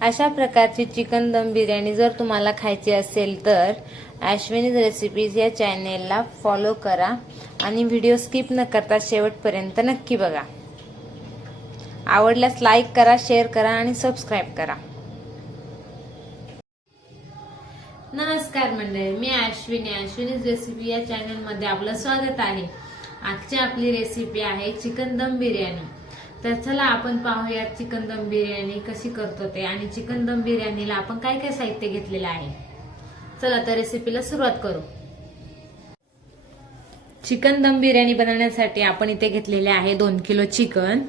अशा प्रकारची चिकन दम बिर्याणी जर तुम्हाला खायची असेल तर अश्विनीज रेसिपीज या चॅनेलला फॉलो करा आणि व्हिडिओ स्किप न करता शेवटपर्यंत नक्की बघा। आवडल्यास लाईक करा, शेअर करा आणि सबस्क्राईब करा। नमस्कार मंडळी, मी अश्विनीज रेसिपी या चॅनलमध्ये आपलं स्वागत आहे। आजची आपली रेसिपी आहे चिकन दम बिर्याणी। तर चला आपण पाहूया चिकन दम बिर्याणी कशी करतो ते आणि चिकन दम बिर्याणीला आपण काय काय साहित्य घेतलेले आहे। चला तर रेसिपीला सुरुवात करू। चिकन दम बिर्याणी बनवण्यासाठी आपण इथे घेतलेले आहे 2 किलो चिकन,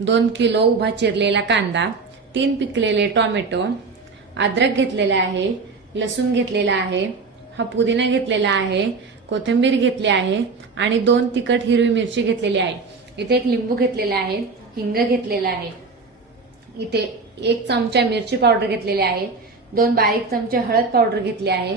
2 किलो उभा चिरलेला कांदा, 3 पिकलेले टोमॅटो, अद्रक घेतलेला आहे, लसूण घेतलेला आहे, हा पुदिना घेतलेला आहे, कोथिंबीर घेतली आहे आणि 2 तिखट हिरवी मिरची घेतलेली आहे। इथे 1 लिंबू घेतलेला आहे, हिंग घेतलेला आहे, इथे 1 चमचा मिरची पावडर घेतलेली आहे, 2 बारीक चमचे हळद पावडर घेतली आहे,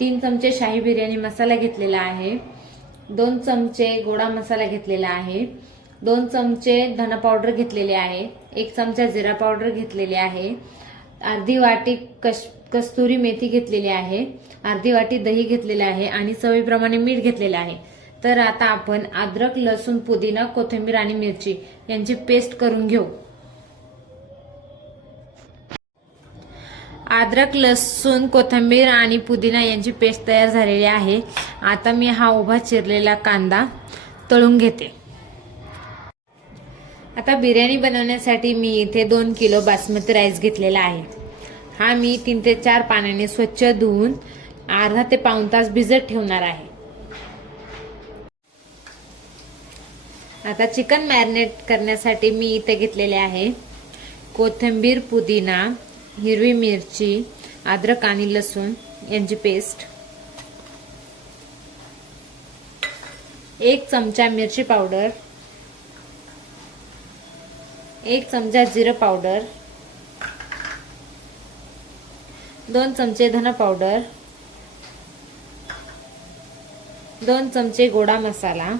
3 चमचे शाही बिर्याणी मसाला घेतलेला आहे, 2 चमचे गोडा मसाला घेतलेला आहे, 2 चमचे धना पावडर घेतलेले आहे, 1 चमचा जिरा पावडर घेतलेले आहे, अर्धी वाटी कस्तुरी मेथी घेतलेली आहे, अर्धी वाटी दही घेतलेले आहे आणि चवीप्रमाणे मीठ घेतलेले आहे। तर आता आपण अद्रक, लसूण, पुदिना, कोथिंबीर आणि मिरची यांची पेस्ट करून घेऊ। अद्रक, लसूण, कोथिंबीर आणि पुदिना यांची पेस्ट तयार झालेली आहे। आता मी हा उभा चिरलेला कांदा तळून घेते। आता बिर्याणी बनवण्यासाठी मी इथे 2 किलो बासमती राईस घेतलेला आहे। हा मी 3 ते 4 पाण्याने स्वच्छ धुवून अर्धा ते पाऊण तास भिजत ठेवणार आहे। आता चिकन मॅरिनेट करण्यासाठी मी इथे घेतलेले आहे कोथिंबीर, पुदिना, हिरवी मिरची, अद्रक आणि लसूण यांची पेस्ट, 1 चमचा मिरची पावडर, 1 चमचा जिरा पावडर, 2 चमचे धना पावडर, 2 चमचे गोडा मसाला,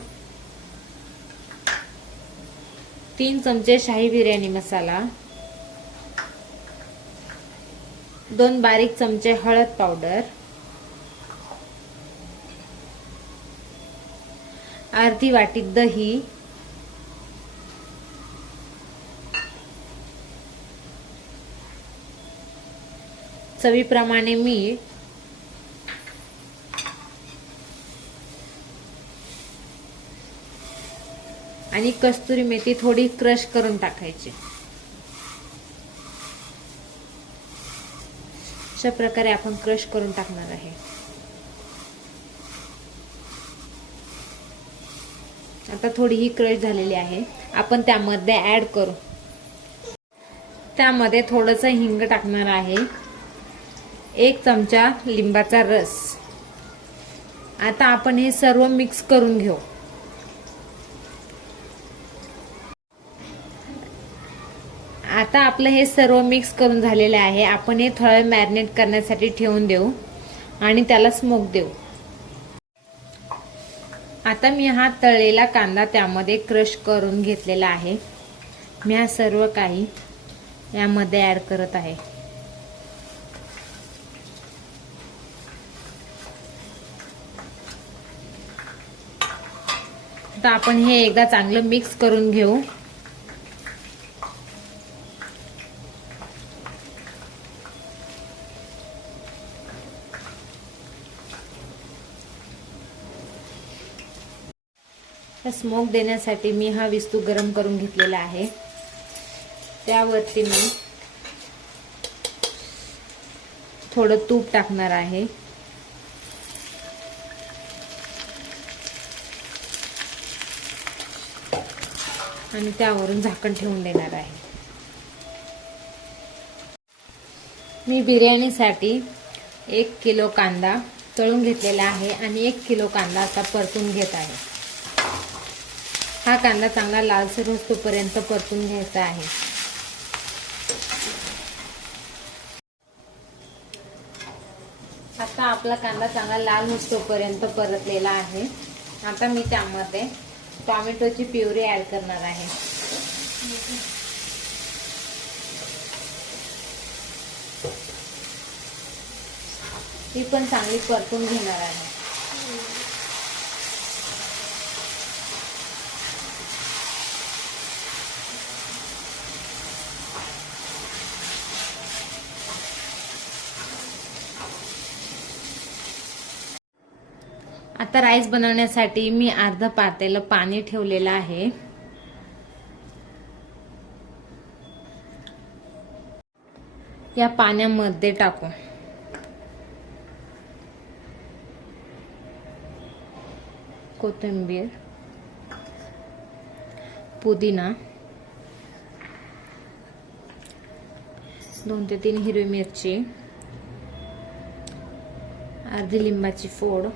3 चमचे शाही बिर्याणी मसाला, 2 बारीक चमचे हळद पावडर, अर्धी वाटी दही, चवीप्रमाणे मीठ, आणि कस्तुरी मेथी थोडी क्रश करून टाकायची। अशा प्रकारे आपण क्रश करून टाकणार आहे। आता थोडी ही क्रश झालेली आहे, आपण त्यामध्ये ऍड करू। त्यामध्ये थोडंसं हिंग टाकणार आहे, 1 चमचा लिंबाचा रस। आता आपण हे सर्व मिक्स करून घेऊ। आता आपलं हे सर्व मिक्स करून झालेले आहे। आपण हे थोडा वेळ मॅरिनेट करण्यासाठी ठेवून देऊ आणि त्याला स्मोक देऊ। आता मी हा तळलेला कांदा त्यामध्ये क्रश करून घेतलेला आहे। मी हा सर्व काही यामध्ये ऍड करत आहे। आता आपण हे एकदा चांगलं मिक्स करून घेऊ। स्मोक देण्यासाठी मी हा विस्तू गरम करून घेतलेला आहे। त्यावरती मी थोडं तूप टाकणार आहे आणि त्यावरून झाकण ठेवून देणार आहे। मी बिर्याणीसाठी 1 किलो कांदा तळून घेतलेला आहे आणि 1 किलो कांदा आता परतून घेत आहे। हा कांदा चांगला लालसर होईपर्यंत परतून घ्यायचा आहे। आता आपला कांदा चांगला लाल होईपर्यंत परतलेला आहे। आता मी त्यामध्ये टोमॅटोची प्युरी ऍड करणार आहे। ती पण चांगली परतून घेणार आहे. आता राईस बनवण्यासाठी मी अर्धा पातेलं पाणी ठेवलेलं आहे. या पाण्यामध्ये टाकू कोथिंबीर, पुदिना, 2 ते 3 हिरवी मिरची, अर्धी लिंबाची फोड,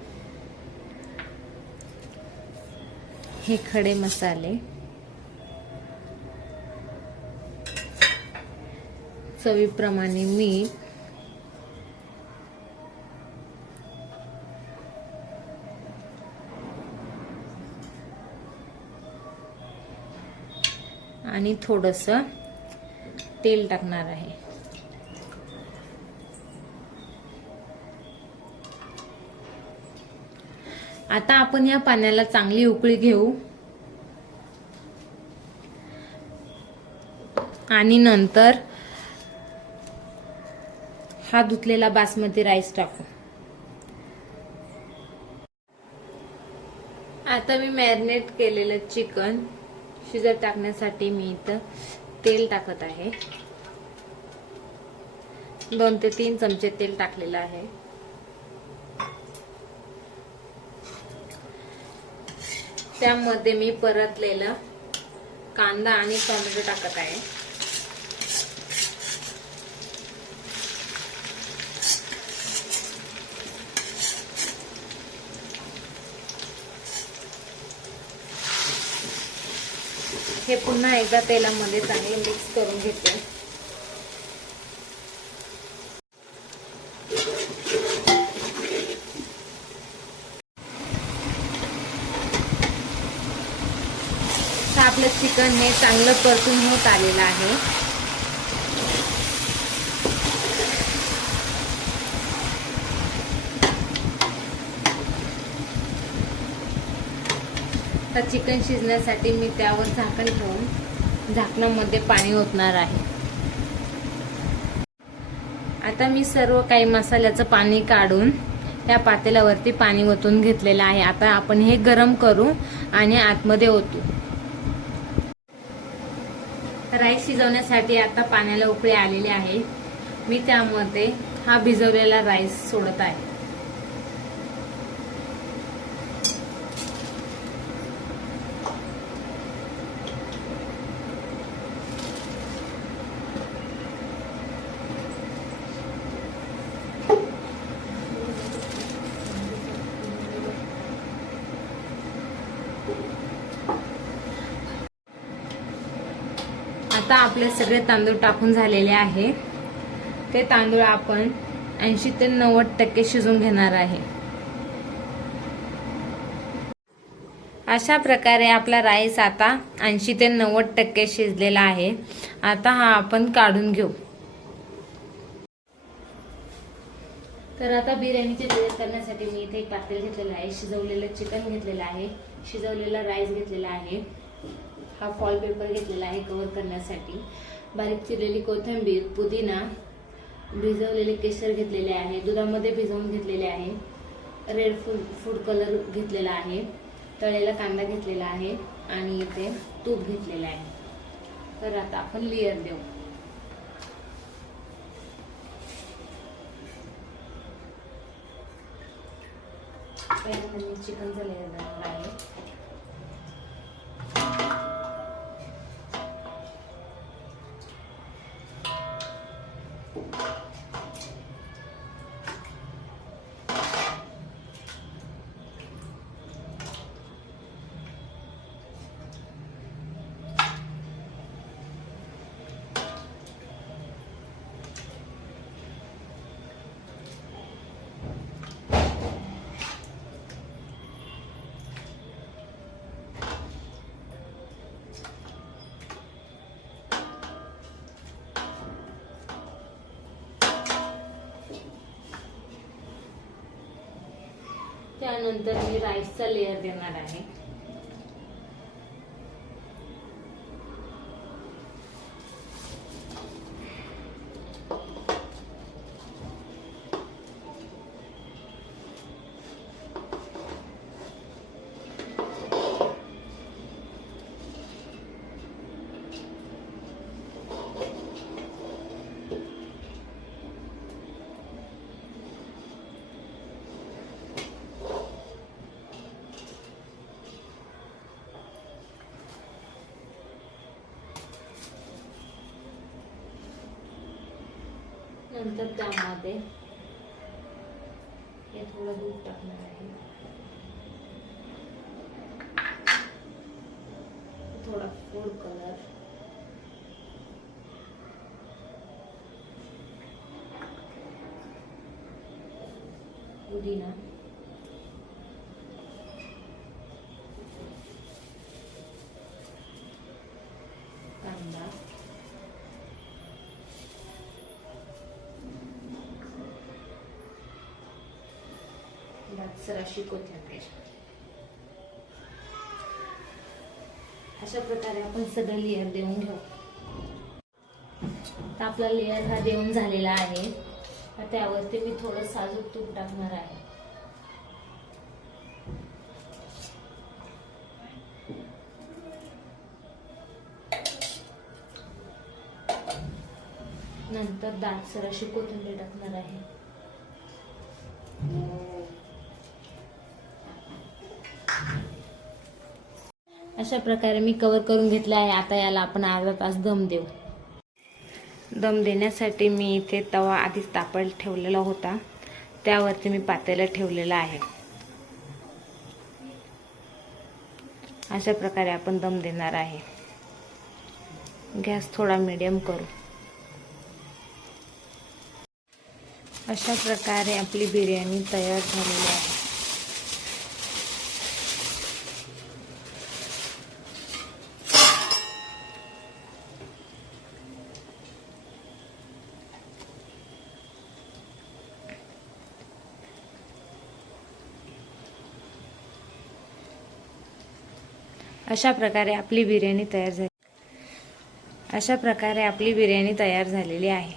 हे खडे मसाले, चवीप्रमाणे मीठ, आणि थोडंसं तेल टाकणार आहे. आता आपण या पाण्याला चांगली उकळी घेऊ आणि नंतर हा धुतलेला बासमती राईस टाकू. आता मी मॅरिनेट केलेलं चिकन शिजत टाकण्यासाठी मी इथं तेल टाकत आहे. 2 ते 3 चमचे तेल टाकलेलं आहे. त्यामध्ये मी परतलेला कांदा आणि टोमॅटो टाकत आहे. हे पुन्हा एकदा तेलामध्ये चांगले मिक्स करून घेते. आपलं चिकन हे चांगलं परतून होत आलेलं आहे. आता चिकन शिजण्यासाठी मी त्यावर झाकण ठेवून झाकणामध्ये पाणी ओतणार आहे. आता मी सर्व काही मसाल्याचं पाणी काढून या पातेल्यावरती पाणी ओतून घेतलेलं आहे. आता आपण हे गरम करू आणि आतमध्ये ओतू. राईस शिजवण्यासाठी आता पाण्याला उकळी आलेली आहे. मी त्यामध्ये हा भिजवलेला राईस सोडत आहे. आता आपले सगळे तांदूळ टाकून झालेले आहे. ते तांदूळ आपण 80 ते 90% शिजून घेणार आहे. अशा प्रकारे आपला राईस आता 80 ते 90% शिजलेला आहे. आता हा आपण काढून घेऊ. तर आता बिर्याणीचे टेस्ट करण्यासाठी मी इथे एक पातेल घेतलेलं आहे. शिजवलेलं चिकन घेतलेलं आहे. शिजवलेला राईस घेतलेला आहे. हा फॉल पेपर घेतलेला आहे कव्हर करण्यासाठी. बारीक चिरलेली कोथिंबीर, पुदिना, भिजवलेले केशर घेतलेले आहे. दुधामध्ये भिजवून घेतलेले आहे. रेड फूड कलर घेतलेला आहे. तळलेला कांदा घेतलेला आहे आणि इथे तूप घेतलेले आहे. तर आता आपण लेयर देऊ. पहिल्यांदा चिकनचा लेयर देणार आहे. त्यानंतर मी राईसचा लेअर देणार आहे. नंतर त्यामध्ये हे थोडं दूध टाकणार आहे, थोडा फूड कलर, पुदिना, कांदा, जराशी कोथिंबीर. अशा प्रकारे आपण सगळं लेअर देऊन घेऊ. तर आपला लेअर हा देऊन झालेला आहे. तर त्यावरती मी थोडं साजूक तूप टाकणार आहे. नंतर दाटसर अशी कोथिंबीर टाकणार आहे. अशा प्रकारे मी कव्हर करून घेतलं आहे. आता याला आपण अर्धा तास दम देऊ. दम देण्यासाठी मी इथे तवा आधीच तापत ठेवलेला होता, त्यावरती मी पातेलं ठेवलेलं आहे. अशा प्रकारे आपण दम देणार आहे. गॅस थोडा मीडियम करू. अशा प्रकारे आपली बिर्याणी तयार झालेली आहे. अशा प्रकारे आपली बिर्याणी तयार झाली. अशा प्रकारे आपली बिर्याणी तयार झालेली आहे.